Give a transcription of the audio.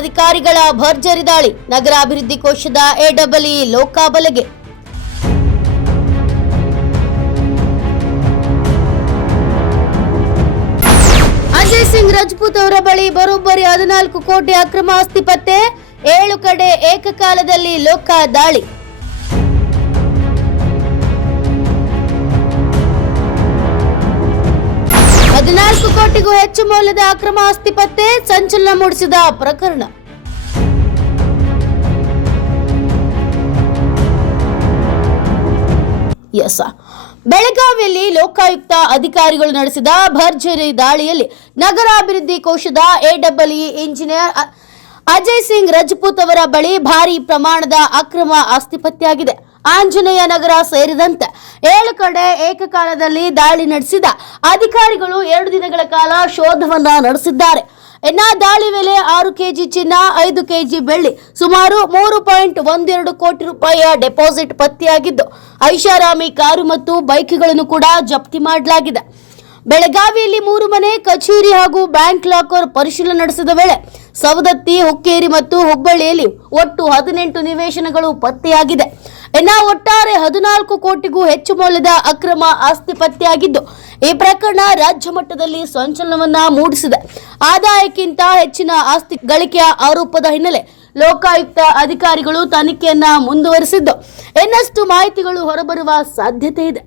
ಅಧಿಕಾರಿಗಳ ಭರ್ಜರಿ ದಾಳಿ, ನಗರಾಭಿವೃದ್ಧಿ ಕೋಶದ ಎಡಬ್ಲ್ಯೂ ಲೋಕಾಬಲೆಗೆ. ಅಜಯ್ ಸಿಂಗ್ ರಜಪೂತ್ ಅವರ ಬಳಿ ಬರೋಬ್ಬರಿ 14 ಕೋಟಿ ಅಕ್ರಮ ಆಸ್ತಿ ಪತ್ತೆ, 7 ಕಡೆ ಏಕಕಾಲದಲ್ಲಿ ಲೋಕ ದಾಳಿ. $14 ಕೋಟಿಗೂ ಹೆಚ್ಚು ಮೌಲ್ಯದ ಅಕ್ರಮ ಆಸ್ತಿ ಪತ್ತೆ, ಸಂಚಲನ ಮೂಡಿಸಿದ ಪ್ರಕರಣ. ಬೆಳಗಾವಿಯಲ್ಲಿ ಲೋಕಾಯುಕ್ತ ಅಧಿಕಾರಿಗಳು ನಡೆಸಿದ ಭರ್ಜರಿ ದಾಳಿಯಲ್ಲಿ ನಗರಾಭಿವೃದ್ಧಿ ಕೋಶದ ಎಡಬ್ಲ್ಯೂ ಇಂಜಿನಿಯರ್ ಅಜಯ್ ಸಿಂಗ್ ರಜಪೂತ್ ಅವರ ಬಳಿ ಭಾರಿ ಪ್ರಮಾಣದ ಅಕ್ರಮ ಆಸ್ತಿ ಪತ್ತೆಯಾಗಿದೆ. ಆಂಜನೇಯ ನಗರ ಸೇರಿದಂತೆ 7 ಕಡೆ ಏಕಕಾಲದಲ್ಲಿ ದಾಳಿ ನಡೆಸಿದ ಅಧಿಕಾರಿಗಳು 2 ದಿನಗಳ ಕಾಲ ಶೋಧವನ್ನ ನಡೆಸಿದ್ದಾರೆ. ದಾಳಿ ವೇಳೆ 6 ಕೆಜಿ ಚಿನ್ನ, 5 ಕೆಜಿ ಬೆಳ್ಳಿ, ಸುಮಾರು 3.12 ಕೋಟಿ ರೂಪಾಯಿಯ ಡೆಪಾಸಿಟ್ ಪತ್ತೆಯಾಗಿದ್ದು, ಐಷಾರಾಮಿ ಕಾರು ಮತ್ತು ಬೈಕ್ಗಳನ್ನು ಕೂಡ ಜಪ್ತಿ ಮಾಡಲಾಗಿದೆ. ಬೆಳಗಾವಿಯಲ್ಲಿ 3 ಮನೆ, ಕಚೇರಿ ಹಾಗೂ ಬ್ಯಾಂಕ್ ಲಾಕರ್ ಪರಿಶೀಲನೆ ನಡೆಸಿದ ವೇಳೆ ಸವದತ್ತಿ, ಹುಕ್ಕೇರಿ ಮತ್ತು ಹುಬ್ಬಳ್ಳಿಯಲ್ಲಿ ಒಟ್ಟು 18 ನಿವೇಶನಗಳು ಪತ್ತೆಯಾಗಿದೆ. ಒಟ್ಟಾರೆ 14 ಕೋಟಿಗೂ ಹೆಚ್ಚು ಮೌಲ್ಯದ ಅಕ್ರಮ ಆಸ್ತಿ ಪತ್ತೆಯಾಗಿದ್ದು, ಈ ಪ್ರಕರಣ ರಾಜ್ಯ ಮಟ್ಟದಲ್ಲಿ ಸಂಚಲನವನ್ನ ಮೂಡಿಸಿದೆ. ಆದಾಯಕ್ಕಿಂತ ಹೆಚ್ಚಿನ ಆಸ್ತಿ ಗಳಿಕೆಯ ಆರೋಪದ ಹಿನ್ನೆಲೆ ಲೋಕಾಯುಕ್ತ ಅಧಿಕಾರಿಗಳು ತನಿಖೆಯನ್ನ ಮುಂದುವರೆಸಿದ್ದು, ಇನ್ನಷ್ಟು ಮಾಹಿತಿಗಳು ಹೊರಬರುವ ಸಾಧ್ಯತೆ ಇದೆ.